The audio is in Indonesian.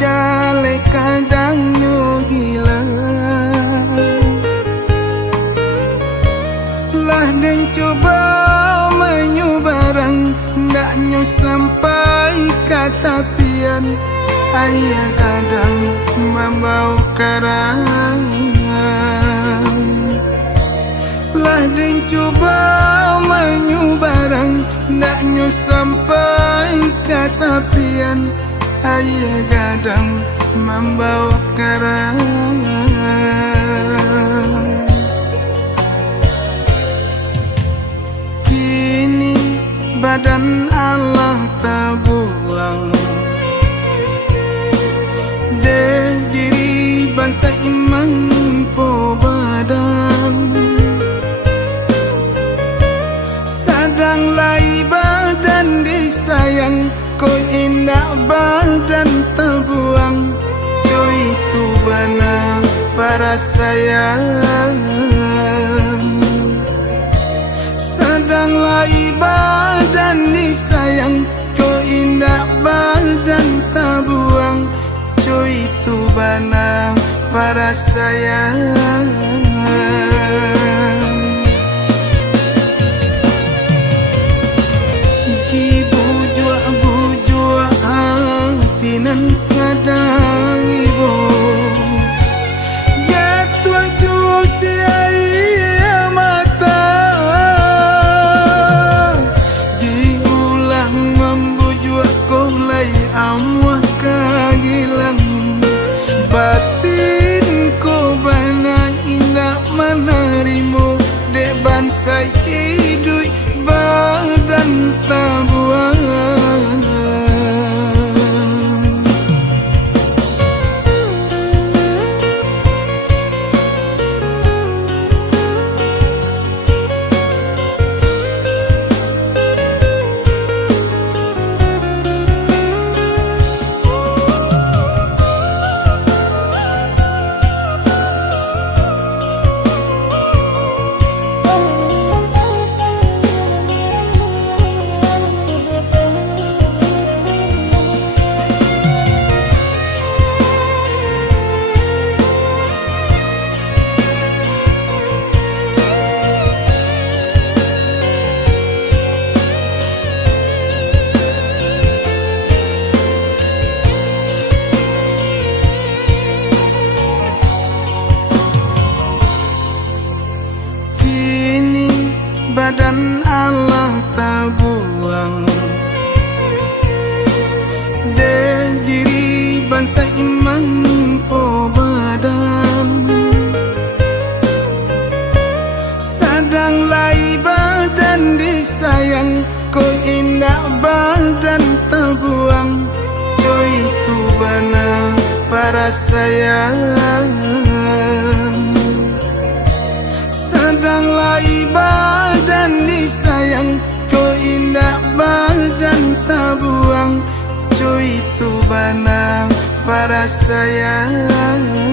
jale kadang nyo gila. Lah den coba menyubarang ndak nyo sampai katapian. Ayah kadang membau karangan. Lah den coba menyubarang ndak nyo sampai katapian. Ayah kadang membau karangan. Kini badan Allah tabuang, de diri bangsa iman po badan. Sadang lai badan disayang, kau indah badan terbuang. Coy itu bana para sayang. Sadang lai badan disayang, kau indah badan terbuang. Coy itu bana para sayang. Nan sadang ibu jatuh jusi air mata, diulang membujuk kau lai amwah kagilang. Batin ko bana indah menerimu, dek bangsa hidup badan tabuang. Badan Allah tabuang, de diri bangsa iman po badan. Sadang lai badan disayang, kau indah badan terbuang. Coy itu bana para sayang. Sadang lai badan disayang, kau indah badan tabuang. Coy itu bana para sayang.